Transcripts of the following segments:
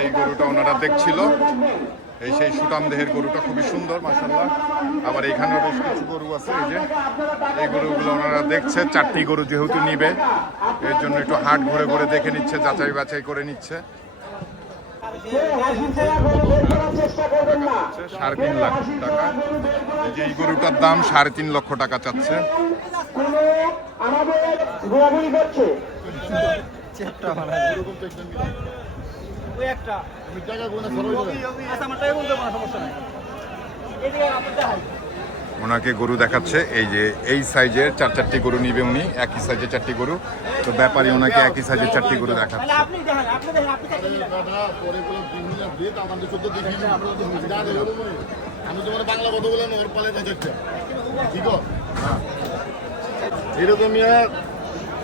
এই গরুটা ওনারা দেখছিল। এই সেই সুটাম দেহের গরুটা খুবই সুন্দর মাসাল্লাহ আবার এখানেও বেশ কিছু গরু আছে এই যে। এই গরুগুলো ওনারা দেখছে চারটি গরু যেহেতু নিবে এর জন্য একটু হাট ঘুরে ঘুরে দেখে নিচ্ছে যাচাই বাছাই করে নিচ্ছে। সাড়ে তিন লাখ টাকা। এই যে এই গরুটার দাম সাড়ে তিন লক্ষ টাকা চাচ্ছে। আমাদের এরকম তো একদম ওই একটা। আমি টাকা গুনে আচ্ছা আমার টাকা গুনতে কোনো সমস্যা নাই। এদিকে আপনি দেখাই। ওনাকে গরু দেখাচ্ছে এই যে এই সাইজের চার চারটি গরু নিবে উনি একই সাইজের চারটি গরু। তো ব্যাপারী ওনাকে একই সাইজের চারটি গরু দেখাচ্ছে। এরকম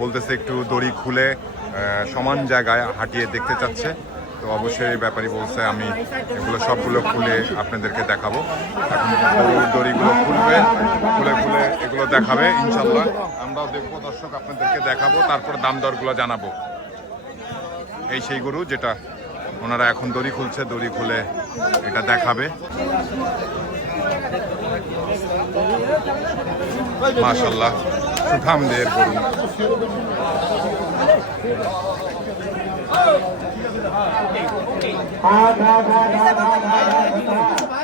বলতেছে একটু দড়ি খুলে সমান জায়গায় হাঁটিয়ে দেখতে চাচ্ছে। তো অবশ্যই এই ব্যাপারী বলছে, আমি এগুলো সবগুলো খুলে আপনাদেরকে দেখাবো। এখন গরুর দড়িগুলো খুলবে, খুলে খুলে এগুলো দেখাবে ইনশাল্লাহ আমরাও দেখব, দর্শক আপনাদেরকে দেখাবো, তারপর দাম দরগুলো জানাব। এই সেই গরু যেটা ওনারা এখন দড়ি খুলছে, দড়ি খুলে এটা দেখাবে। মাশাল্লাহ একটু থাম দিয়ে করুন হ্যাঁ হ্যাঁ হ্যাঁ হ্যাঁ হ্যাঁ হ্যাঁ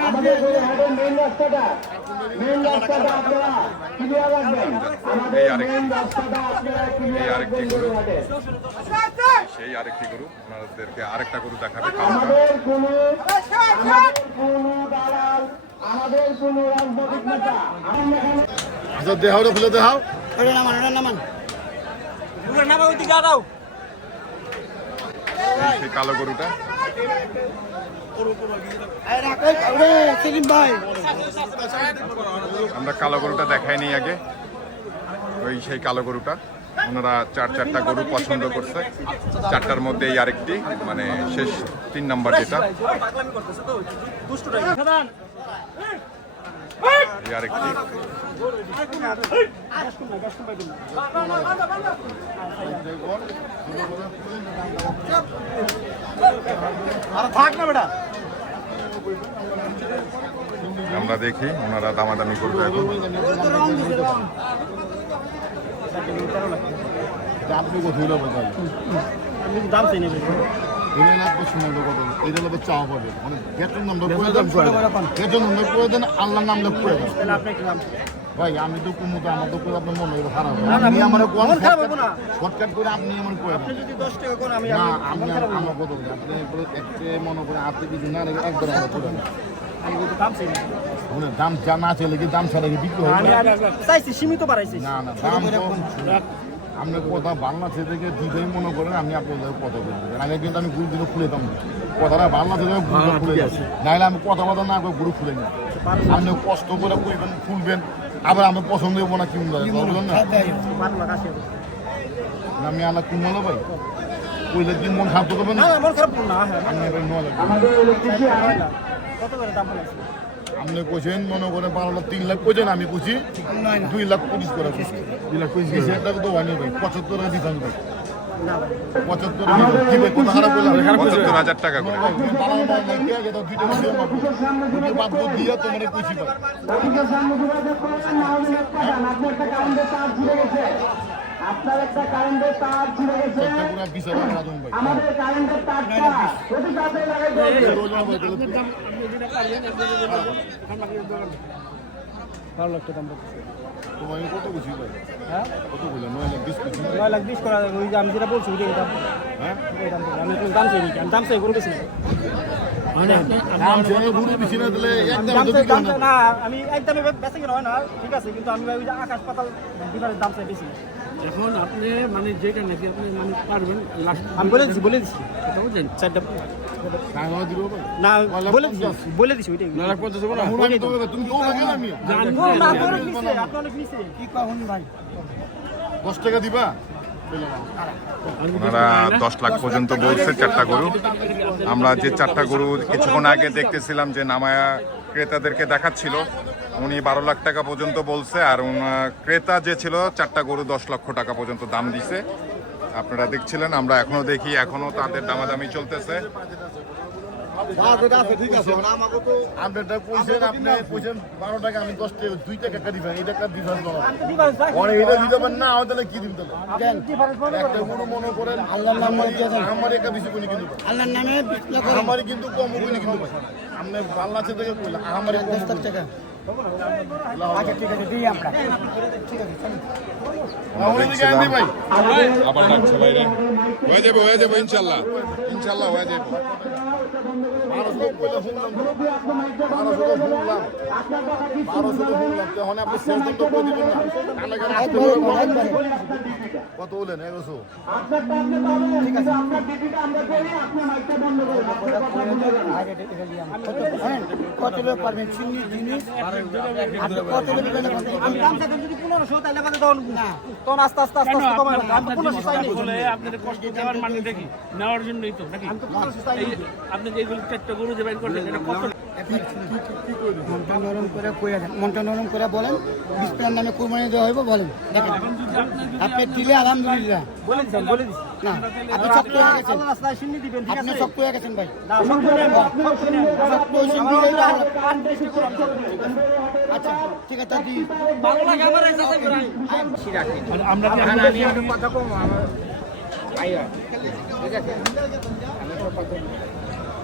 আমাদের যে হাটের মেইন রাস্তাটা। মেইন রাস্তাটা আপনারা ক্লিয়ার রাখবেন। আমাদের আরেকটি। রাস্তাটা আপনারা ক্লিয়ার রাখবেন সেই আরেকটি গরু ওনাদেরকে আরেকটা গরু দেখাবে আমাদের কোনো আমাদের কোনো দালাল আমাদের কোনো রাজনৈতিক নেতা। আমরা আচ্ছা দেহাওটা খুলে দেখাও। ওটা নামান ওটা নামান। ওটা নামা ওই দাও সেই কালো গরুটা। আমরা কালো গরুটা দেখাইনি আগে। ওই সেই কালো গরুটা। ওনারা চার চারটা গরু পছন্দ করছে। চারটার মধ্যে এই আরেকটি মানে শেষ তিন নাম্বার যেটা। এই আরেকটি থাক আমরা দেখি ওনারা দামাদামি করবে এখন। আপনি কত দাম চাই এটা চাওয়া মানে বেতন নাম করে দেন। বেতন নাম করে দেন আল্লাহর নাম করে দেন। তাহলে আপনি একটু দাম ভাই আমি তো আমার তো করে আপনার মনে হলো খারাপ। আপনি আমার কোন খারাপ হব না। শর্টকাট করে আপনি এমন করে আপনি যদি দশ টাকা করেন আমি না আমি আমি মন আমার কত বলি, আপনি পুরো মনে করে আপনি কিছু না রেখে একবার আমার করে দেন। আমি কিন্তু দাম চাই না। মানে কি দাম ছাড়া কি বিক্রি হয়? চাইছি সীমিত বাড়াইছি। না না দাম আপনি কথা বাংলাদেশ থেকে দিতেই মনে করেন আমি আপনাদের কথা বলবেন আগে কিন্তু আমি গুরু দিনে খুলে দাম কথাটা বাংলাদেশ থেকে গুরুটা খুলে যাচ্ছে নাহলে আমি কথা কথা না করে গুরু খুলে নিই আপনি কষ্ট করে কুইবেন খুলবেন আবার আমি পছন্দ হব না কিনবো বলবেন না। আমি আনা কিনবো ভাই কইলে কি মন খারাপ করবেন? না মন খারাপ না হ্যাঁ। আপনি এবার নোয়া লাগবে কত করে দাম আপনি কইছেন মনে করেন বারো লাখ তিন লাখ কইছেন আমি কইছি দুই লাখ পঁচিশ করে কইছি দুই লাখ পঁচিশ গেছে একটা তো হয়নি ভাই পঁচাত্তর টাকা দিতাম ভাই পঁচাত্তর কি ভাই কথা খারাপ করলাম পঁচাত্তর হাজার টাকা করে। না আপনার একটা কারেন্টের তার ছিঁড়ে গেছে। আমাদের কারেন্টের তারটা প্রতি সাথে লাগাইতে হবে রোজ আমার তাহলে বারো লাখ টাকা দাম বলতেছে আমি কত বুঝি হ্যাঁ? কত বললাম? নয় লাখ বিশ নয় লাখ বিশ করা ওই যে আমি যেটা বলছি দাম। হ্যাঁ? দাম বলছি। আমি কোনো দাম চাই আমি দাম চাই কোনো বেশি না। আমি একদমে বেঁচে হয় না ঠিক আছে। কিন্তু আমি ওই যে আকাশ পাতাল দাম চাই বেশি। এখন আপনি মানে যেটা নাকি আপনি মানে পারবেন লাস্ট আমি বলে দিচ্ছি বলে দিচ্ছি বুঝলেন চারটা না বলে বলে ওইটাই। পঞ্চাশ দেবো না? তো আমি। কি কখন ভাই? দশ টাকা দিবা? ওনারা দশ লাখ পর্যন্ত বলছে চারটা গরু। আমরা যে চারটা গরু কিছুক্ষণ আগে দেখতেছিলাম যে নামায়া ক্রেতাদেরকে দেখাচ্ছিল। উনি বারো লাখ টাকা পর্যন্ত বলছে আর ক্রেতা যে ছিল চারটা গরু দশ লক্ষ টাকা পর্যন্ত দাম দিছে। আপনারা দেখছিলেন আমরা এখনও দেখি এখনও তাদের দামাদামি চলতেছে। আমার কিন্তু আল্লাহর নামে আমার কিন্তু কম কিন্তু থেকে কইলা টাকা। আচ্ছা ঠিক আছে দিই আমরা। আমাদের দিকে ভাই। আবার ডাকছে বাইরে হয়ে যাবে হয়ে যাবে ইনশাল্লাহ। ইনশাল্লাহ হয়ে যাবে। কত বলেন কথা বন্ধ করুন কত লোক পারবেন? চিনি জিনিস আপনি দিবেন মানে যেগুলো চারটা গরু যে বাইর করলেন এটা কত মনটা নরম করে কইয়া দেন। মনটা নরম করে বলেন বিসমিল্লাহর নামে কুরবানি দেওয়া হইব বলেন। দেখেন আপনি দিলে আলহামদুলিল্লাহ। বলে দিচ্ছি বলে না আপনি শক্ত হয়ে গেছেন। আপনি শক্ত হয়ে ভাই। ঠিক আছে ভালো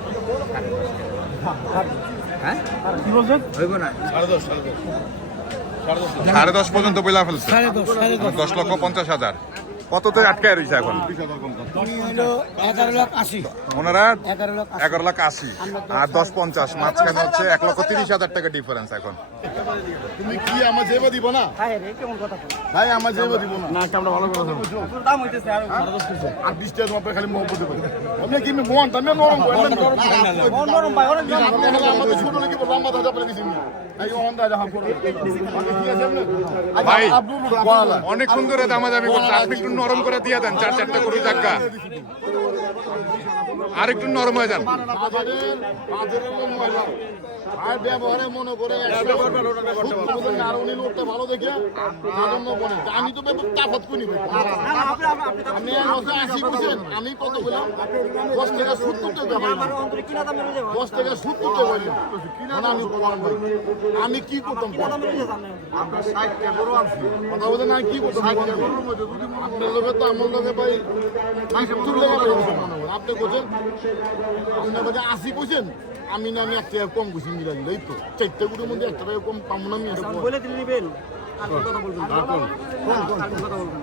কি কি বলছেন সাড়ে দশ পর্যন্ত বইলা ফেলছে। সাড়ে দশ সাড়ে দশ। দশ লক্ষ পঞ্চাশ হাজার। কততে আটকায় রয়েছে এখন? এগারো লাখ আশি। ওনারা এগারো লাখ আশি। আর দশ পঞ্চাশ মাঝখানে হচ্ছে এক লক্ষ তিরিশ হাজার টাকা ডিফারেন্স এখন। তুমি কি আমার যেবা দিব না? ভাই আমার যেবা দিব না। না আমরা ভালো কথা আপনার দাম হইতেছে আর। আর বিশ টাকা তোমার খালি মহব্বত দেবে। আপনি কি মন তুমি নরম নরম ভাই অনেক ছোট নাকি লম্বা দাদা পরে দিছি করে। ভাই, অনেক সুন্দর দামাদামি করছে। আপনি একটু নরম করে দিয়ে দেন চার চারটা গরু জায়গা আর একটু নরম হয়ে যান। আর ব্যবহারে মনে করে আর উনি লোকটা ভালো দেখে আমি তো করি আপনি আমি আশি বুঝছেন আমি কত বললাম? দশ টাকা রয়ে যাবে। দশ টাকা আমি বললাম ভাই, আমি কি করতাম? কথা বলতে না কি করতাম? আপনার লোকে তো আমার লোকে ভাই আপনি বলছেন আপনার কাছে আশি বলছেন আমি না আমি এক টাকা কম বুঝি মিলাই এই তো চারটে গুরুর মধ্যে এক টাকা কম পাবো না আমি বলে দিলে নিবেন। আর কথা বলবেন কথা বলবেন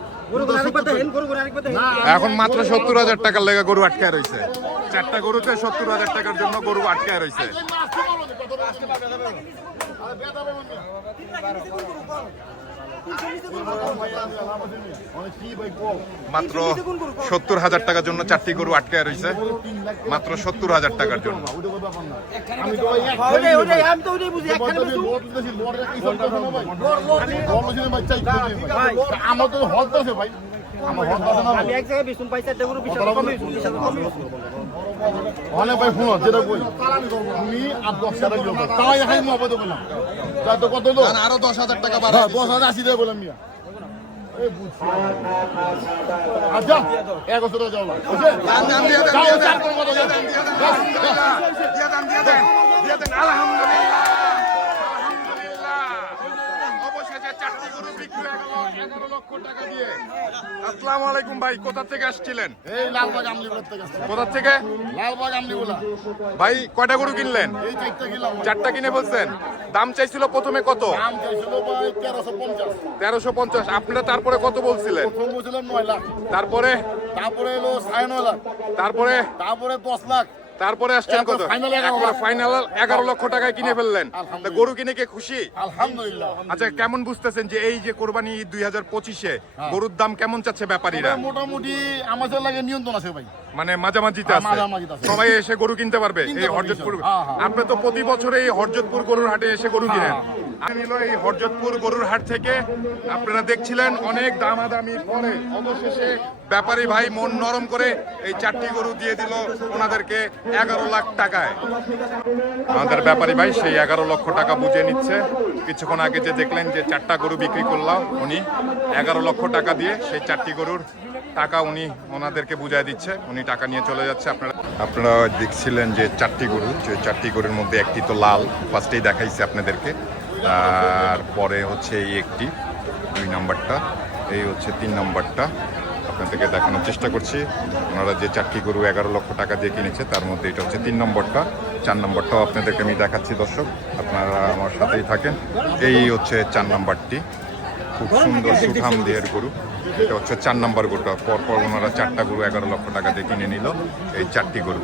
এখন মাত্র সত্তর হাজার টাকার লেগে গরু আটকায় রয়েছে চারটা গরুতে সত্তর হাজার টাকার জন্য গরু আটকায় রয়েছে মাত্র সত্তর হাজার টাকার জন্য চারটি গরু আটকায় রয়েছে। মাত্র সত্তর হাজার টাকার জন্য। আমার তো আছে ভাই আমার হক আছে না আমি এক জায়গায় বিষ্ণু পাই চারটে গরু বিশ হাজার কমে বিশ কমে। অনেক ভাই শুনো যেটা কই? তুমি আর দশ হাজার লোক তাই হাই মহব্বত বললাম। তা তো? কত লোক আরও দশ হাজার টাকা বাড়া দশ হাজার আশি টাকা বললাম মিয়া। এই আচ্ছা এক বছর যাও না বুঝছে? যাও, চার করে কত যাও? বাস, বাস। আলহামদুলিল্লাহ আলহামদুলিল্লাহ অবশেষে চারটি গরু বিক্রি হয়ে গেল এগারো লক্ষ টাকা দিয়ে আসসালামু আলাইকুম ভাই কোথা থেকে আসছিলেন? এই লালবাগ আমলি করতে কোথা থেকে? লালবাগ আমলি ভাই কয়টা গরু কিনলেন? এই চারটা কিনলাম। চারটা কিনে বলছেন। দাম চাইছিল প্রথমে কত? দাম চাইছিল ভাই আপনারা তারপরে কত বলছিলেন? প্রথম বলছিলাম নয় লাখ। তারপরে? তারপরে এলো সাড়ে নয় লাখ। তারপরে? তারপরে দশ লাখ। তারপরে আসছেন কত। ফাইনাল এগারো লক্ষ টাকায় কিনে ফেললেন। গরু কিনে কে খুশি? আলহামদুলিল্লাহ। আচ্ছা কেমন বুঝতেছেন যে এই যে কোরবানি দুই হাজার পঁচিশে হ্যাঁ। গরুর দাম কেমন চাচ্ছে ব্যাপারীরা? মোটামুটি আমাদের লাগে নিয়ন্ত্রণ আছে ভাই। মানে মাঝামাঝিতে হ্যাঁ, আছে। সবাই এসে গরু কিনতে পারবে এই হরজতপুর হ্যাঁ। আপনি তো প্রতি বছরে এই হরজতপুর গরুর হাটে এসে গরু কিনেন। আমি এই হরজতপুর গরুর হাট থেকে। আপনারা দেখছিলেন অনেক দামাদামি পরে অবশেষে ব্যাপারী ভাই মন নরম করে এই চারটি গরু দিয়ে দিল ওনাদেরকে এগারো লাখ টাকায়। আমাদের ব্যাপারী ভাই সেই এগারো লক্ষ টাকা বুঝে নিচ্ছে। কিছুক্ষণ আগে যে দেখলেন যে চারটা গরু বিক্রি করলাম উনি, এগারো লক্ষ টাকা দিয়ে সেই চারটি গরুর টাকা উনি ওনাদেরকে বুঝাই দিচ্ছে। উনি টাকা নিয়ে চলে যাচ্ছে। আপনারা আপনারা দেখছিলেন যে চারটি গরু, যে চারটি গরুর মধ্যে একটি তো লাল, ফার্স্টেই দেখাইছে আপনাদেরকে। তারপরে হচ্ছে এই একটি, দুই নাম্বারটা, এই হচ্ছে তিন নাম্বারটা। আপনাদেরকে দেখানোর চেষ্টা করছি। ওনারা যে চারটি গরু এগারো লক্ষ টাকা দিয়ে কিনেছে, তার মধ্যে এটা হচ্ছে তিন নম্বরটা, চার নম্বরটাও আপনাদেরকে আমি দেখাচ্ছি দর্শক, আপনারা আমার সাথেই থাকেন। এই হচ্ছে চার নম্বরটি, খুব সুন্দর সুঠাম দেহের গরু। এটা হচ্ছে চার নম্বর গরুটা, পরপর ওনারা চারটা গরু এগারো লক্ষ টাকা দিয়ে কিনে নিল, এই চারটি গরু।